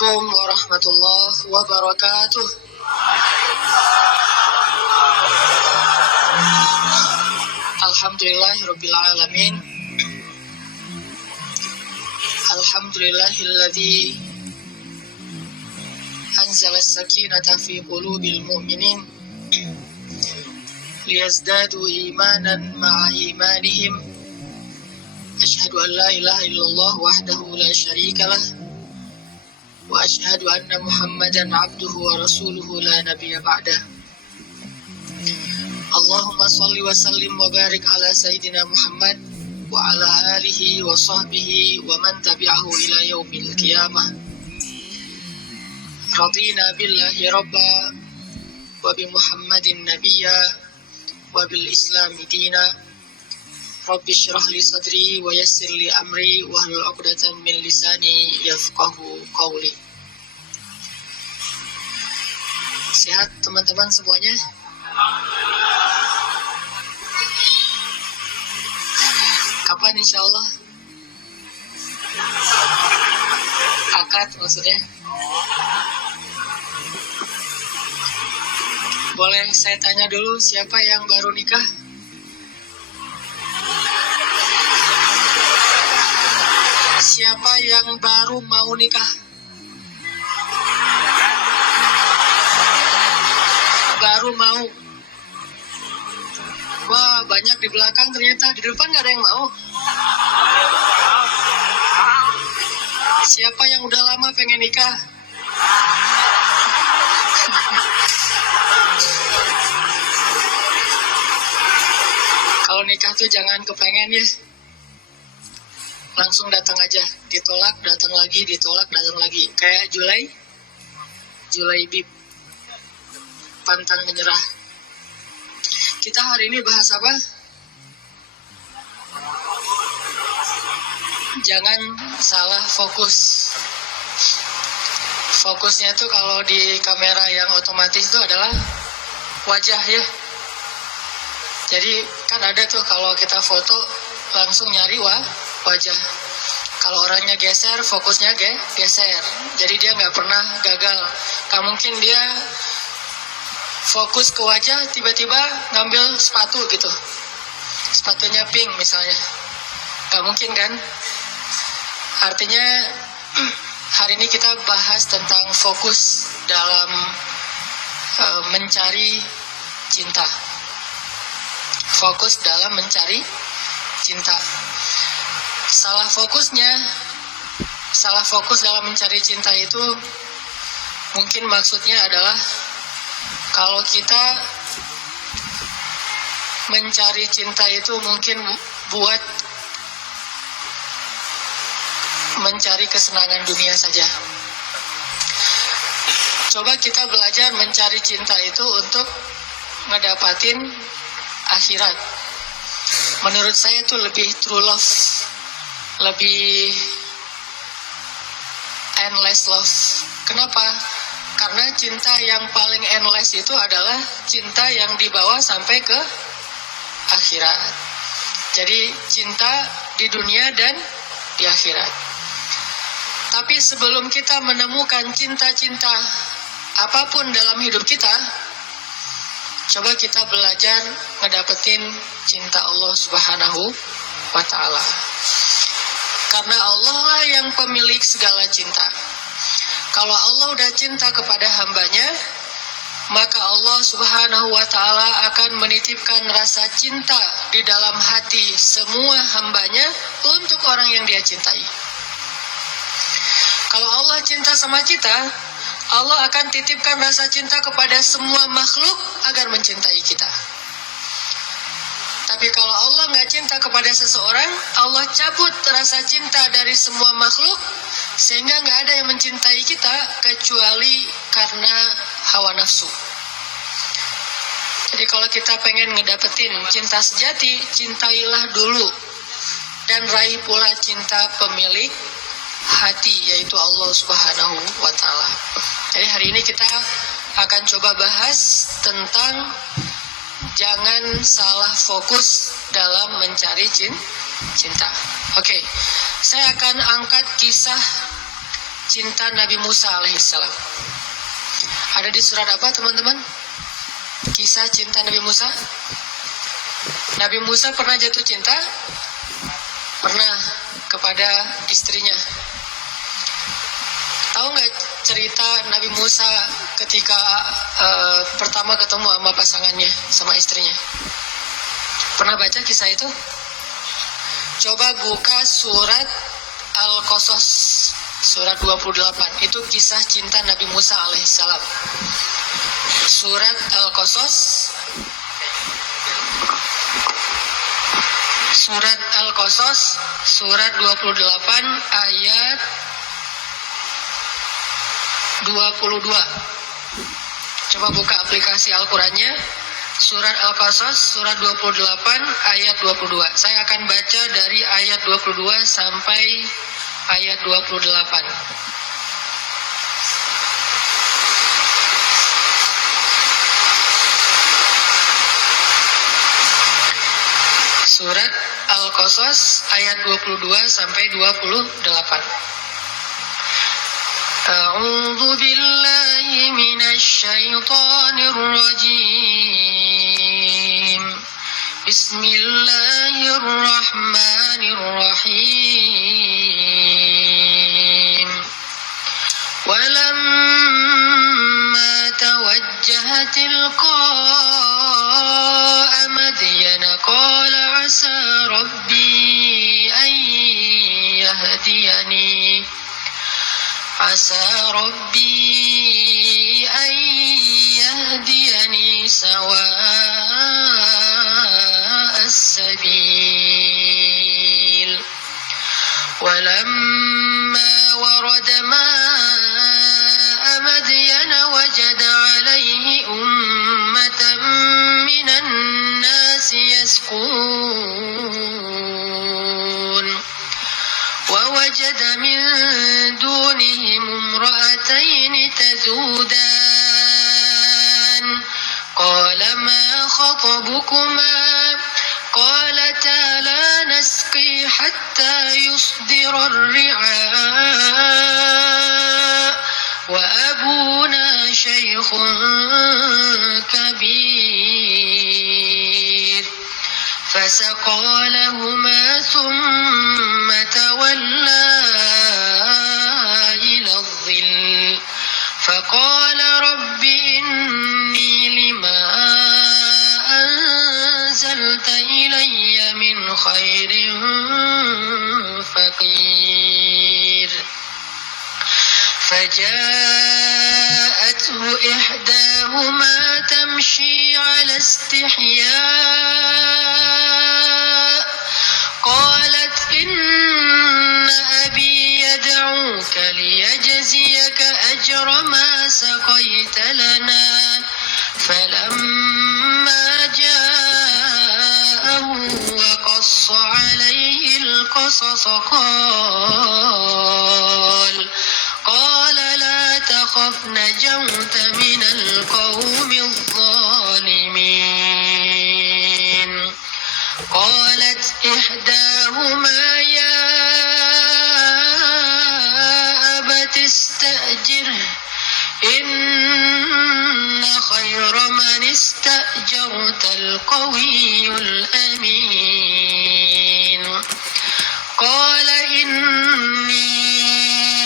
Assalamualaikum warahmatullahi wabarakatuh. Alhamdulillahirabbil alamin. Alhamdulillahilladzi anzala as-sakinata fi qulubil mu'minin liyazdadu imanan ma'a imanihim. Asyhadu an la ilaha illallah wahdahu la syarikalah wa asyhadu anna Muhammadan abduhu wa rasuluhu la nabiyya ba'dah. Allahumma salli wa sallim wa barik ala sayyidina Muhammad wa ala alihi wa sahbihi wa man tabi'ahu ila yaumil qiyamah. Radina billahi rabba wa bi Muhammadin nabiyya wa bil islami dina. Rabbi syrah li sadri wa yassir li amri wa hlul 'uqdatam min lisani yafqahu qawli. Sehat teman-teman semuanya? Kapan insyaallah? Akad maksudnya? Boleh saya tanya dulu, siapa yang baru nikah? Siapa yang baru mau nikah? Baru mau. Wah, banyak di belakang ternyata. Di depan gak ada yang mau. Siapa yang udah lama pengen nikah? Kalau nikah tuh jangan kepengen ya. Langsung datang aja, ditolak, datang lagi, ditolak, datang lagi. Kayak Julai Bib, pantang menyerah. Kita hari ini bahas apa? Jangan salah fokus. Fokusnya tuh kalau di kamera yang otomatis itu adalah wajah ya. Jadi kan ada tuh kalau kita foto langsung nyari wajah. Kalau orangnya geser, fokusnya geser. Jadi dia nggak pernah gagal. Gak mungkin dia fokus ke wajah, tiba-tiba ngambil sepatu gitu. Sepatunya pink misalnya. Gak mungkin kan? Artinya hari ini kita bahas tentang fokus dalam mencari cinta. Fokus dalam mencari cinta. Salah fokus dalam mencari cinta itu mungkin maksudnya adalah kalau kita mencari cinta itu mungkin buat mencari kesenangan dunia saja. Coba kita belajar mencari cinta itu untuk ngedapatin akhirat. Menurut saya itu lebih true love, lebih endless love. Kenapa? Karena cinta yang paling endless itu adalah cinta yang dibawa sampai ke akhirat. Jadi cinta di dunia dan di akhirat. Tapi sebelum kita menemukan cinta-cinta apapun dalam hidup kita, coba kita belajar ngedapetin cinta Allah Subhanahu wa ta'ala. Karena Allah lah yang pemilik segala cinta. Kalau Allah udah cinta kepada hambanya, maka Allah Subhanahu wa ta'ala akan menitipkan rasa cinta di dalam hati semua hambanya untuk orang yang dia cintai. Kalau Allah cinta sama kita, Allah akan titipkan rasa cinta kepada semua makhluk agar mencintai kita. Tapi kalau Allah nggak cinta kepada seseorang, Allah cabut rasa cinta dari semua makhluk, sehingga nggak ada yang mencintai kita kecuali karena hawa nafsu. Jadi kalau kita pengen ngedapetin cinta sejati, cintailah dulu dan raih pula cinta pemilik hati, yaitu Allah Subhanahu wa ta'ala. Jadi hari ini kita akan coba bahas tentang jangan salah fokus dalam mencari cinta. Oke, saya akan angkat kisah cinta Nabi Musa alaihissalam. Ada di surat apa teman-teman? Kisah cinta Nabi Musa. Nabi Musa pernah jatuh cinta? Pernah, kepada istrinya. Tahu nggak cerita Nabi Musa ketika pertama ketemu sama pasangannya, sama istrinya? Pernah baca kisah itu? Coba buka surat Al-Qasas, surat 28. Itu kisah cinta Nabi Musa alaihissalam. Surat Al-Qasas, surat Al-Qasas, surat 28 ayat 22. Coba buka aplikasi Al-Qurannya. Surat Al-Qasas, surat 28 ayat 22. Saya akan baca dari ayat 22 sampai ayat 28. Surat Al-Qasas ayat 22 sampai 28. A'udzu billahi minasy syaithanir rajim. Bismillahirrahmanirrahim. Walamma tawajjaha tilqa'a Madyana qala 'asa rabbi an yahdiyani عسى ربي أن يهديني سواء السبيل ولما ورد ماء مدين وجد عليه أمة من الناس يسقون ووجد من دونهم امرأتين تذودان قال ما خطبكما قالتا لا نسقي حتى يصدر الرعاء وأبونا شيخ كبير فسقى لهما ثم تولى إلى الظل فقال رب إني لما أنزلت إلي من خير فقير فجاءته إحداهما تمشي على استحياء قالت إن أبي يدعوك ليجزيك أجر ما سقيت لنا فلما جاءه وقص عليه القصص قال لا تخف نجوت من القوم الظالمين قالت إحداهما يا أبت استأجره إن خير من استأجرت القوي الأمين قال إني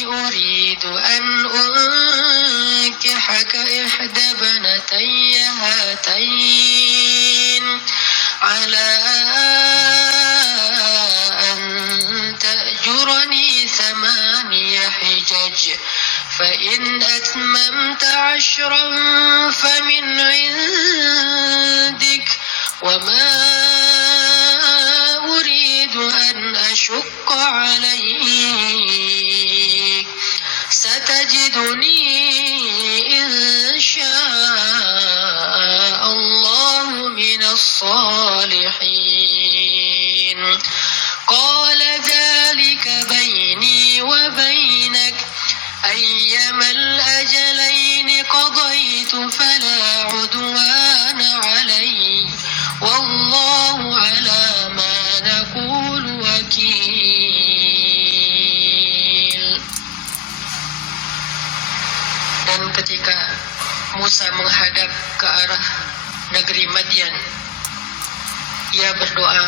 أريد أن أنكحك إحدى ابنتي هاتين على أن تأجرني 8 حجج فإن أتممت 10 فمن عندك وما أريد أن أشق عليك ستجدني إن شاء الله من الصالحين قال ذلك بيني وبينك أيما الأجلين قضيت فلا عدوان علي والله على ما نقول وكيل. Dan ketika Musa menghadap ke arah negeri Madian, ia berdoa,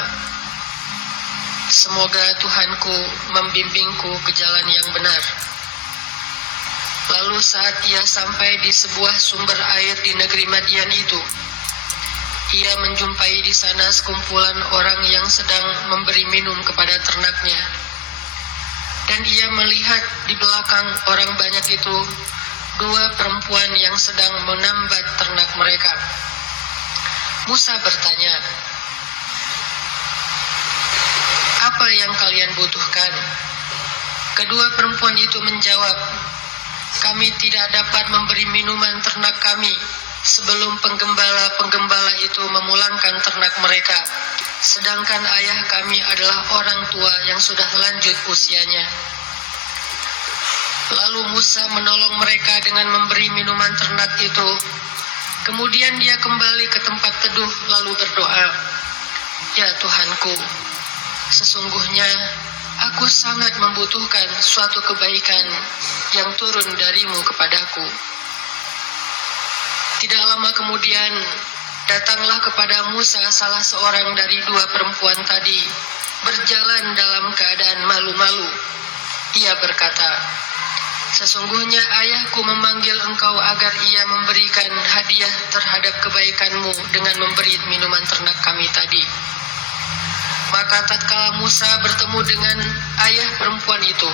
semoga Tuhanku membimbingku ke jalan yang benar. Lalu saat ia sampai di sebuah sumber air di negeri Madian itu, ia menjumpai di sana sekumpulan orang yang sedang memberi minum kepada ternaknya. Dan ia melihat di belakang orang banyak itu dua perempuan yang sedang menambat ternak mereka. Musa bertanya, apa yang kalian butuhkan? Kedua perempuan itu menjawab, kami tidak dapat memberi minuman ternak kami sebelum penggembala-penggembala itu memulangkan ternak mereka, sedangkan ayah kami adalah orang tua yang sudah lanjut usianya. Lalu Musa menolong mereka dengan memberi minuman ternak itu. Kemudian dia kembali ke tempat teduh lalu berdoa, ya Tuhanku, sesungguhnya aku sangat membutuhkan suatu kebaikan yang turun darimu kepadaku. Tidak lama kemudian, datanglah kepada Musa salah seorang dari dua perempuan tadi, berjalan dalam keadaan malu-malu. Ia berkata, sesungguhnya ayahku memanggil engkau agar ia memberikan hadiah terhadap kebaikanmu dengan memberi minuman ternak kami tadi. Maka tatkala Musa bertemu dengan ayah perempuan itu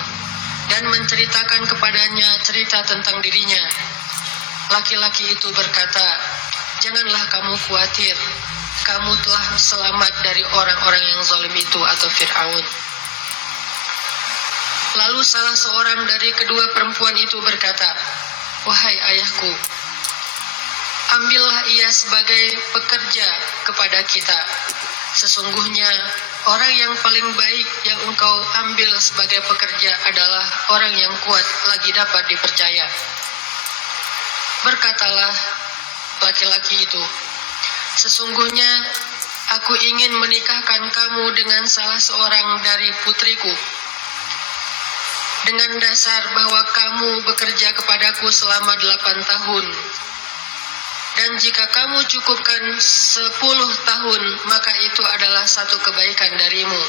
dan menceritakan kepadanya cerita tentang dirinya, laki-laki itu berkata, janganlah kamu khawatir, kamu telah selamat dari orang-orang yang zalim itu atau Fir'aun. Lalu salah seorang dari kedua perempuan itu berkata, wahai ayahku, ambillah ia sebagai pekerja kepada kita. Sesungguhnya orang yang paling baik yang engkau ambil sebagai pekerja adalah orang yang kuat lagi dapat dipercaya. Berkatalah laki-laki itu, sesungguhnya aku ingin menikahkan kamu dengan salah seorang dari putriku, dengan dasar bahwa kamu bekerja kepadaku selama 8 tahun. Dan jika kamu cukupkan 10 tahun, maka itu adalah satu kebaikan darimu.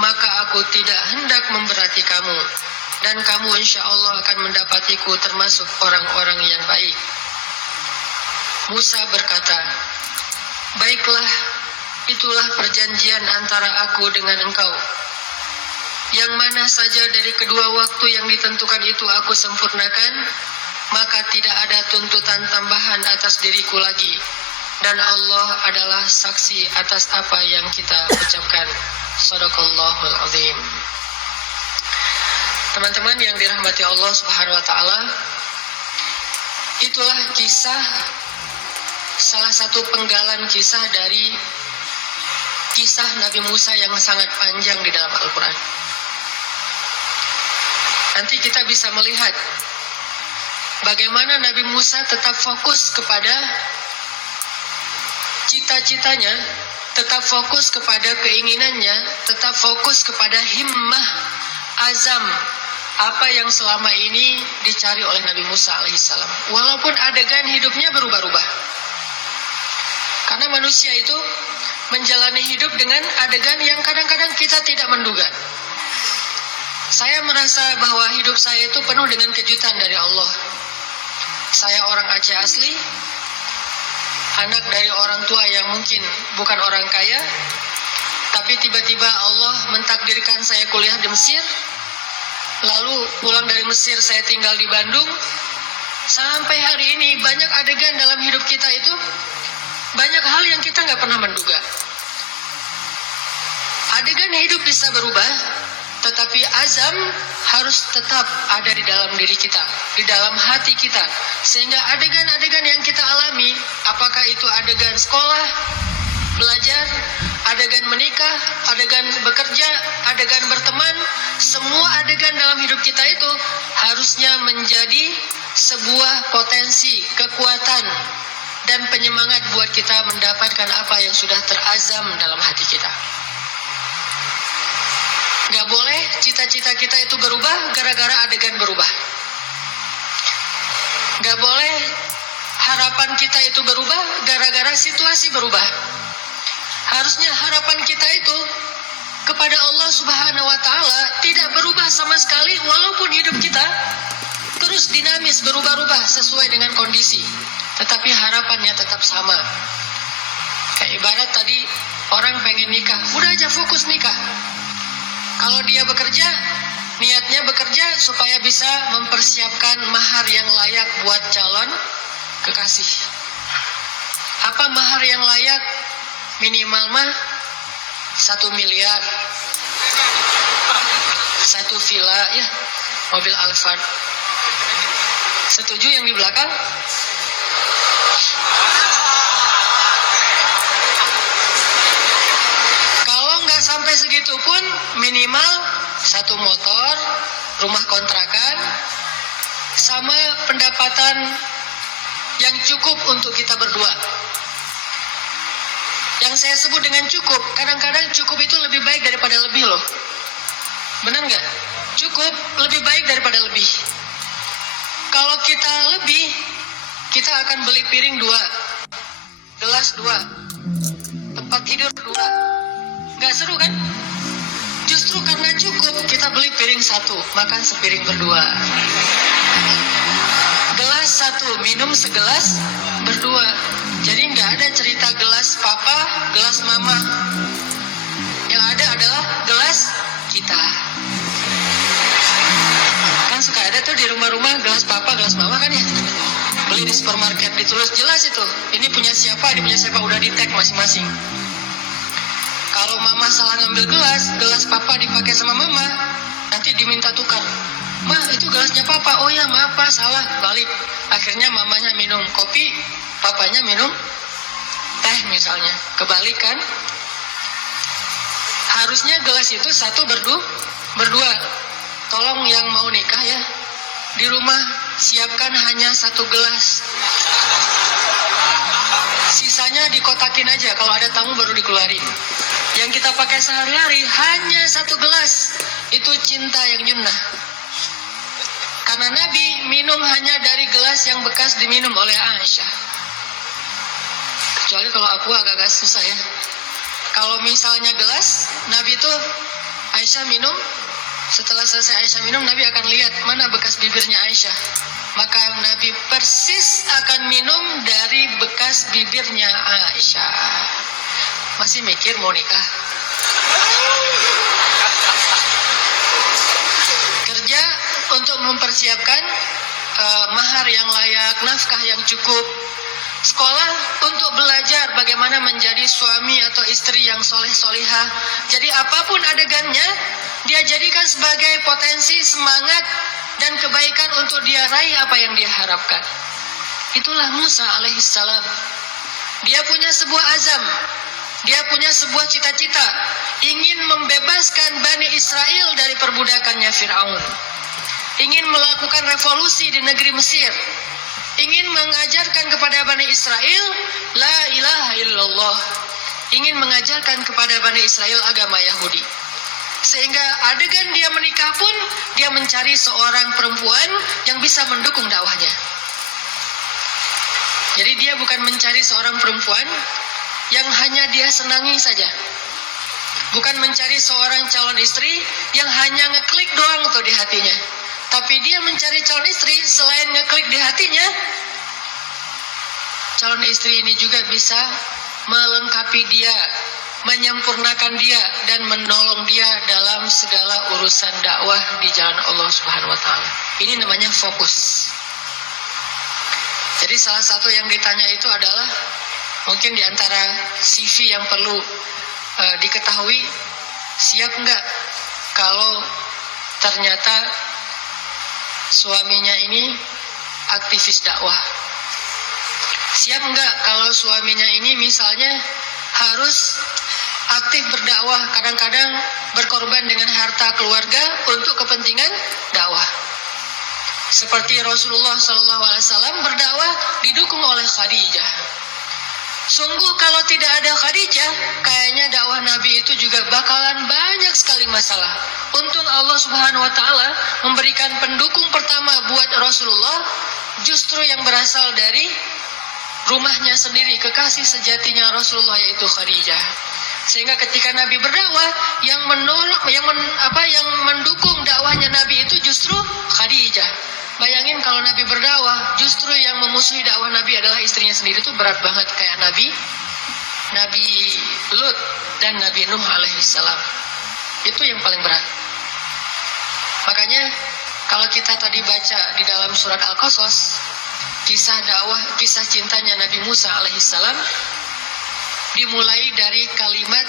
Maka aku tidak hendak memberati kamu, dan kamu insya Allah akan mendapatiku termasuk orang-orang yang baik. Musa berkata, baiklah, itulah perjanjian antara aku dengan engkau. Yang mana saja dari kedua waktu yang ditentukan itu aku sempurnakan, maka tidak ada tuntutan tambahan atas diriku lagi. Dan Allah adalah saksi atas apa yang kita ucapkan. Shadaqallahul azim. Teman-teman yang dirahmati Allah Subhanahu wa taala, itulah kisah, salah satu penggalan kisah dari kisah Nabi Musa yang sangat panjang di dalam Al-Quran. Nanti kita bisa melihat bagaimana Nabi Musa tetap fokus kepada cita-citanya, tetap fokus kepada keinginannya, tetap fokus kepada himmah, azam, apa yang selama ini dicari oleh Nabi Musa alaihissalam. Walaupun adegan hidupnya berubah-ubah. Karena manusia itu menjalani hidup dengan adegan yang kadang-kadang kita tidak menduga. Saya merasa bahwa hidup saya itu penuh dengan kejutan dari Allah. Saya orang Aceh asli, anak dari orang tua yang mungkin bukan orang kaya, tapi tiba-tiba Allah mentakdirkan saya kuliah di Mesir. Lalu pulang dari Mesir saya tinggal di Bandung. Sampai hari ini banyak adegan dalam hidup kita itu, banyak hal yang kita nggak pernah menduga. Adegan hidup bisa berubah, tetapi azam harus tetap ada di dalam diri kita, di dalam hati kita. Sehingga adegan-adegan yang kita alami, apakah itu adegan sekolah, belajar, adegan menikah, adegan bekerja, adegan berteman, semua adegan dalam hidup kita itu harusnya menjadi sebuah potensi, kekuatan, dan penyemangat buat kita mendapatkan apa yang sudah terazam dalam hati kita. Gak boleh cita-cita kita itu berubah gara-gara adegan berubah. Gak boleh harapan kita itu berubah gara-gara situasi berubah. Harusnya harapan kita itu kepada Allah Subhanahu wa Ta'ala tidak berubah sama sekali, walaupun hidup kita terus dinamis, berubah-ubah sesuai dengan kondisi, tetapi harapannya tetap sama. Kayak ibarat tadi orang pengen nikah, udah aja fokus nikah. Kalau dia bekerja, niatnya bekerja supaya bisa mempersiapkan mahar yang layak buat calon kekasih. Apa mahar yang layak? Minimal mah 1 miliar, 1 villa, ya, mobil Alphard. Setuju yang di belakang? Kalau nggak sampai segitu pun minimal 1 motor, rumah kontrakan, sama pendapatan yang cukup untuk kita berdua. Yang saya sebut dengan cukup, kadang-kadang cukup itu lebih baik daripada lebih loh. Benar nggak? Cukup lebih baik daripada lebih. Kalau kita lebih, kita akan beli piring 2, gelas 2, tempat tidur 2. Nggak seru kan? Justru karena cukup, kita beli piring 1, makan sepiring berdua. Gelas 1, minum segelas berdua. Jadi nggak ada cerita gelas papa, gelas mama. Yang ada adalah gelas kita. Kan suka ada tuh di rumah-rumah gelas papa, gelas mama kan ya. Beli di supermarket, ditulis jelas itu. Ini punya siapa, ini punya siapa, udah di tag masing-masing. Kalau mama salah ngambil gelas papa dipakai sama mama, nanti diminta tukar. Ma, itu gelasnya papa. Oh ya, maaf pak, salah, balik. Akhirnya mamanya minum kopi, papanya minum teh misalnya. Kebalik kan? Harusnya gelas itu 1 berdua. Tolong yang mau nikah ya, di rumah siapkan hanya 1 gelas. Sisanya dikotakin aja, kalau ada tamu baru dikeluarin. Yang kita pakai sehari-hari hanya 1 gelas. Itu cinta yang nyunnah. Karena Nabi minum hanya dari gelas yang bekas diminum oleh Aisyah. Kecuali kalau aku agak-agak susah ya. Kalau misalnya gelas, Nabi itu Aisyah minum, setelah selesai Aisyah minum, Nabi akan lihat mana bekas bibirnya Aisyah. Maka Nabi persis akan minum dari bekas bibirnya Aisyah. Masih mikir mau nikah? Kerja untuk mempersiapkan mahar yang layak, nafkah yang cukup. Sekolah untuk belajar bagaimana menjadi suami atau istri yang soleh-solihah. Jadi apapun adegannya, dia jadikan sebagai potensi semangat dan kebaikan untuk dia raih apa yang dia harapkan. Itulah Musa alaihissalam. Dia punya sebuah azam, dia punya sebuah cita-cita, ingin membebaskan Bani Israel dari perbudakannya Fir'aun, ingin melakukan revolusi di negeri Mesir, ingin mengajarkan kepada Bani Israel la ilaha illallah, ingin mengajarkan kepada Bani Israel agama Yahudi. Sehingga adegan dia menikah pun, dia mencari seorang perempuan yang bisa mendukung dakwahnya. Jadi dia bukan mencari seorang perempuan yang hanya dia senangi saja. Bukan mencari seorang calon istri yang hanya ngeklik doang tuh di hatinya. Tapi dia mencari calon istri, selain ngeklik di hatinya, calon istri ini juga bisa melengkapi dia, menyempurnakan dia, dan menolong dia dalam segala urusan dakwah di jalan Allah Subhanahu wa Ta'ala. Ini namanya fokus. Jadi salah satu yang ditanya itu adalah, mungkin di antara CV yang perlu diketahui, siap nggak kalau ternyata suaminya ini aktivis dakwah? Siap nggak kalau suaminya ini misalnya harus aktif berdakwah, kadang-kadang berkorban dengan harta keluarga untuk kepentingan dakwah? Seperti Rasulullah SAW berdakwah didukung oleh Khadijah. Sungguh kalau tidak ada Khadijah, kayaknya dakwah Nabi itu juga bakalan banyak sekali masalah. Untung Allah Subhanahu wa Ta'ala memberikan pendukung pertama buat Rasulullah, justru yang berasal dari rumahnya sendiri, kekasih sejatinya Rasulullah, yaitu Khadijah. Sehingga ketika Nabi berdakwah, yang mendukung dakwahnya Nabi itu justru Khadijah. Bayangin kalau Nabi berdakwah, justru yang memusuhi dakwah Nabi adalah istrinya sendiri, itu berat banget. Kayak Nabi Lut dan Nabi Nuh alaihissalam. Itu yang paling berat. Makanya kalau kita tadi baca di dalam surat Al-Qasas, kisah dakwah, kisah cintanya Nabi Musa alaihissalam, dimulai dari kalimat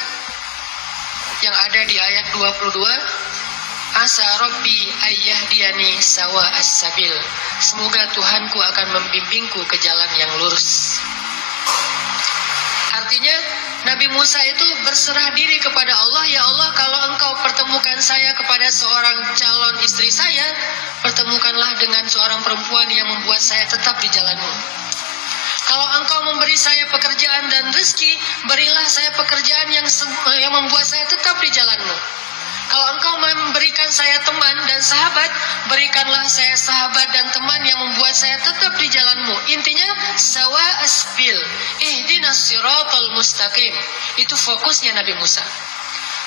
yang ada di ayat 22, Asa Rabbi ayyahdiyani sawa as-sabil. Semoga Tuhanku akan membimbingku ke jalan yang lurus. Artinya Nabi Musa itu berserah diri kepada Allah. Ya Allah, kalau engkau pertemukan saya kepada seorang calon istri saya, pertemukanlah dengan seorang perempuan yang membuat saya tetap di jalanmu. Kalau engkau memberi saya pekerjaan dan rezeki, berilah saya pekerjaan yang membuat saya tetap di jalanmu. Kalau engkau memberikan saya teman dan sahabat, berikanlah saya sahabat dan teman yang membuat saya tetap di jalanmu. Intinya, sawa asbil, ihdinas siratal mustaqim. Itu fokusnya Nabi Musa.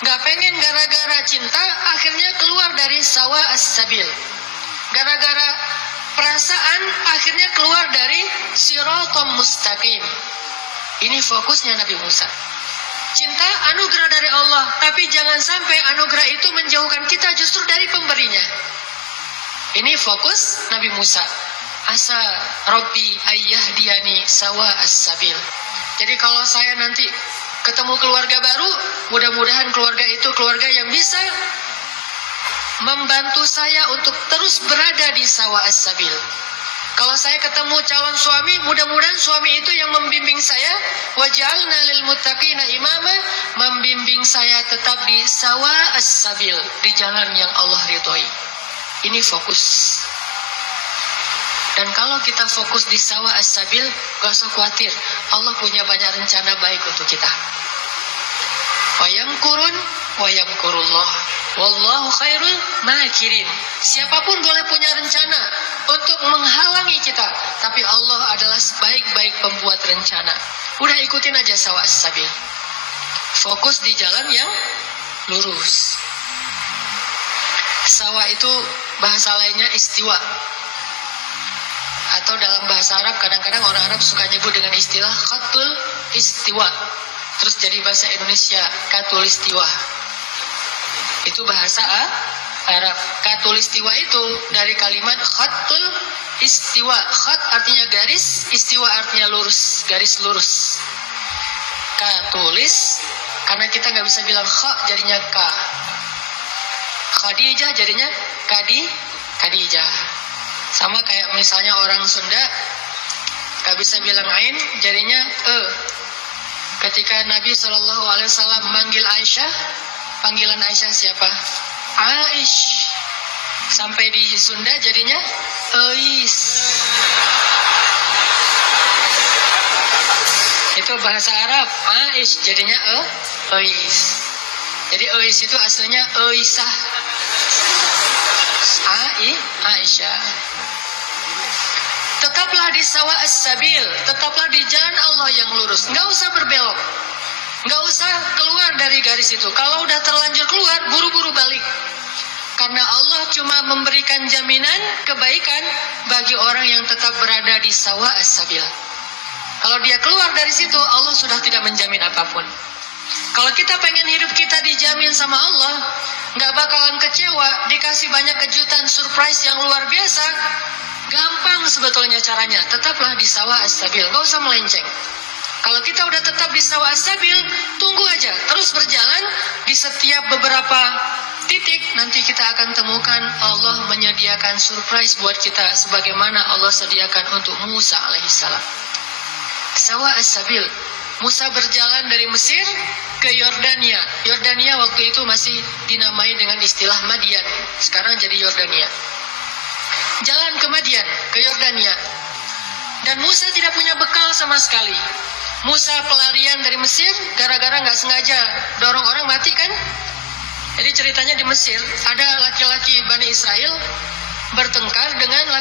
Gak pengen gara-gara cinta, akhirnya keluar dari sawa as-sabil. Gara-gara perasaan, akhirnya keluar dari siratal mustaqim. Ini fokusnya Nabi Musa. Cinta anugerah dari Allah, tapi jangan sampai anugerah itu menjauhkan kita justru dari pemberinya. Ini fokus Nabi Musa. Asa Rabbi ayyahdiyani sawa as-sabil. Jadi kalau saya nanti ketemu keluarga baru, mudah-mudahan keluarga itu keluarga yang bisa membantu saya untuk terus berada di sawa as-sabil. Kalau saya ketemu calon suami, mudah-mudahan suami itu yang membimbing saya, waj'alna lil muttaqina imama, membimbing saya tetap di sawa as-sabil, di jalan yang Allah ridhoi. Ini fokus. Dan kalau kita fokus di sawa as-sabil, gak usah khawatir, Allah punya banyak rencana baik untuk kita. Wa yamkurun wa yamkurullah, wallahu khairul makirin. Siapapun boleh punya rencana untuk menghalangi kita, tapi Allah adalah sebaik-baik pembuat rencana. Udah ikutin aja sawa as-sabil. Fokus di jalan yang lurus. Sawa itu bahasa lainnya istiwa. Atau dalam bahasa Arab, kadang-kadang orang Arab suka nyebut dengan istilah khatul istiwa. Terus jadi bahasa Indonesia katulistiwa. Itu bahasa Arab. Katulistiwa itu dari kalimat khatul istiwa. Khat artinya garis, istiwa artinya lurus, garis lurus. Katulis, karena kita nggak bisa bilang kha jadinya ka. Khadijah jadinya Khadijah. Sama kayak misalnya orang Sunda nggak bisa bilang ain jadinya e. Ketika Nabi SAW manggil Aisyah, panggilan Aisyah siapa? Aish. Sampai di Sunda jadinya Eis. Itu bahasa Arab. Aish jadinya Eis. Jadi Eis itu aslinya Eisah. Aisyah. Tetaplah di sawa as-sabil, tetaplah di jalan Allah yang lurus. Nggak usah berbelok, nggak usah keluar dari garis itu. Kalau udah terlanjur keluar, buru-buru balik. Karena Allah cuma memberikan jaminan kebaikan bagi orang yang tetap berada di sawa as-sabil. Kalau dia keluar dari situ, Allah sudah tidak menjamin apapun. Kalau kita pengen hidup kita dijamin sama Allah, nggak bakalan kecewa, dikasih banyak kejutan, surprise yang luar biasa. Gampang sebetulnya caranya, tetaplah di sawa as-sabil, gak usah melenceng. Kalau kita udah tetap di sawa as-sabil, tunggu aja, terus berjalan. Di setiap beberapa titik, nanti kita akan temukan Allah menyediakan surprise buat kita, sebagaimana Allah sediakan untuk Musa alaihissalam. Sawa as-sabil, Musa berjalan dari Mesir ke Yordania. Yordania waktu itu masih dinamai dengan istilah Madian, sekarang jadi Yordania. Jalan ke Madian, ke Yordania. Dan Musa tidak punya bekal sama sekali. Musa pelarian dari Mesir, gara-gara nggak sengaja dorong orang mati kan? Jadi ceritanya di Mesir, ada laki-laki Bani Israel bertengkar dengan laki